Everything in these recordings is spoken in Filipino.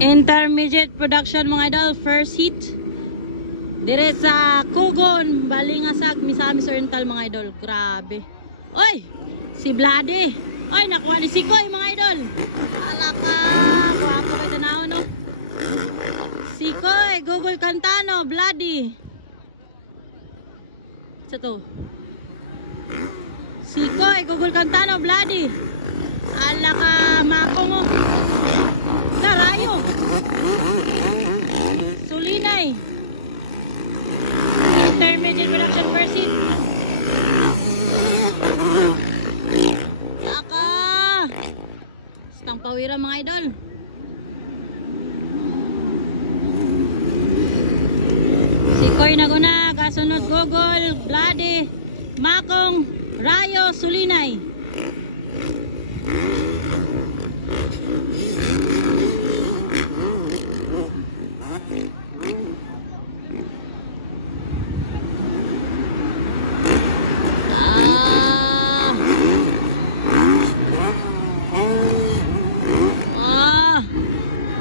Intermediate production mga idol, first hit. Dire sa Kugon, Balingasag, Misamis Oriental mga idol. Grabe. Oy, si Bloody. Oy, nakuha ni Sikoy mga idol. Alaka, guwapo kayo tanaw no. Sikoy, Google Cantano, Bloody. Sa to. Sikoy, Google Cantano, Bloody. Alaka, mako mo. Karayo. Sulinay. Intermediate production first hit. Laka. Stang pawira mga idol. Sikoy na guna. Kasunod Google, Bloody, Makong, Rayo, Sulinay.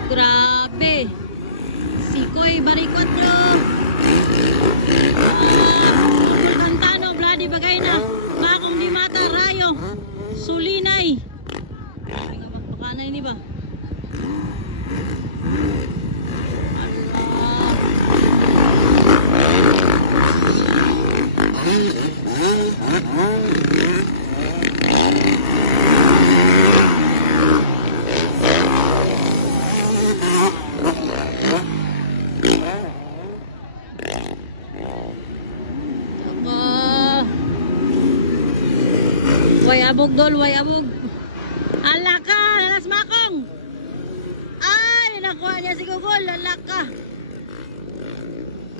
Grabe. Sikoy barikot nyo. Cantano, Bloody bagay na. Makong di mata, Rayo, Sulinay. Ay nga bakbakanay ni ba? Way abog dol, way abog. Alaka, lalas Makong. Ay, nakuha niya si Google, alaka.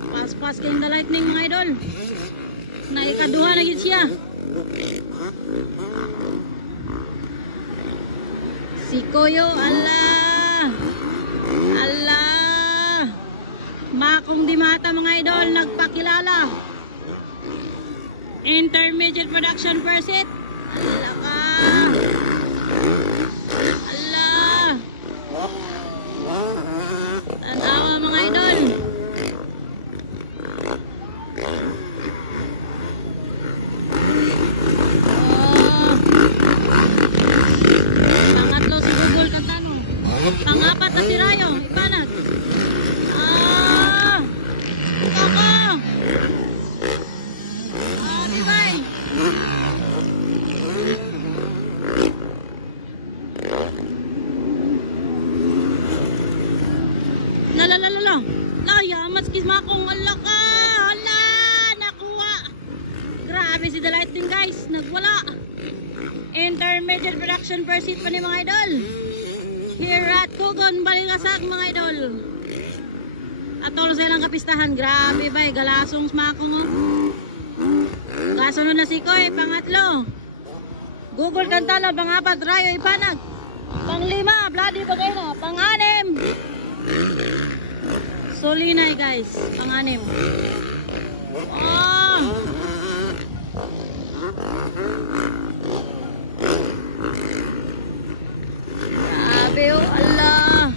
Pas-pas kayong the lightning mga idol. Nakikaduha na gid siya. Si Koyo, ala. Ala. Makong di mata mga idol, nagpakilala. Intermediate production first hit. Ala ka. Ala. Tanawa mga idol. Pangatlo si Google Cantano. Pangapat na si Rayo. Ipanag. Kaka. Bye. La. Laya, matskis Makong. Ala ka. Ala. Nakuha. Grabe si The Lightning guys. Nagwala. Intermediate production first hit pa ni mga idol. Here at Kugon, Balingasag mga idol. At all sa ilang kapistahan. Grabe ba. Galasong Makong. Kasunod na Sikoy. Pangatlo. Google Cantano. Pangapat. Rayo Ipanag. Panglima. Bloody bagay na. Panganim. Sulinay guys, panganim. Oh! Grabe oh, Allah.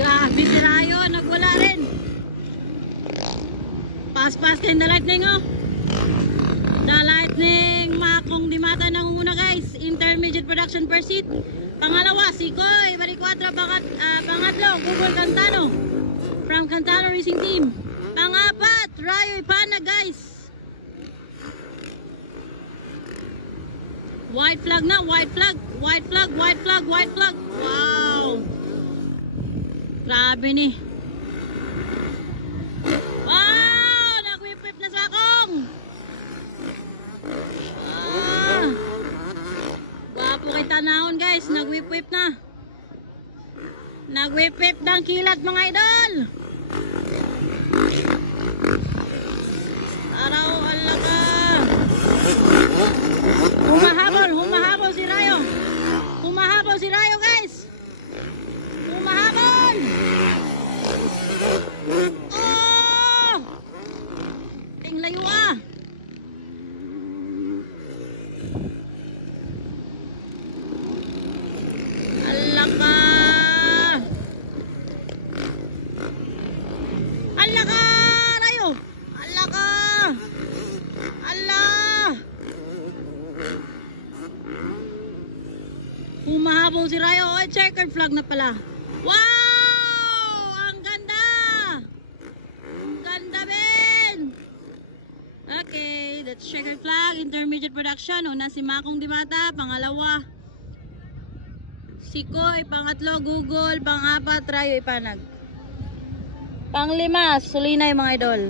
Grabe si Rayo, nagwala rin. Pas-pas din The Lightning oh. The Lightning, Makong di mata nangunguna guys. Intermediate production first hit. Pangalawa, Sikoy, Bari 4, pangatlo, Google Cantano. From Cantano Racing Team. Pangapat, Rayo Ipanag guys. White flag na, white flag. White flag, white flag, white flag. Wow. Grabe ni. Wow! Nag-whip-whip na sa akong. Gwapo kay tanahon guys. Nag-whip-whip na. Nag-whip-whip ng kilat mga idol. Araw, alaka. Humahabol si Rayo. Humahabol si Rayo guys. humahabol si Rayo. Ay, checkered flag na pala. Wow! Ang ganda! Ganda, Ben! Okay, that's checkered flag. Intermediate production. Una si Makong Dimata. Pangalawa, si Koy. Pangatlo, Google. Pang-apat, Rayo Ipanag. Pang-lima, Sulinay mga idol.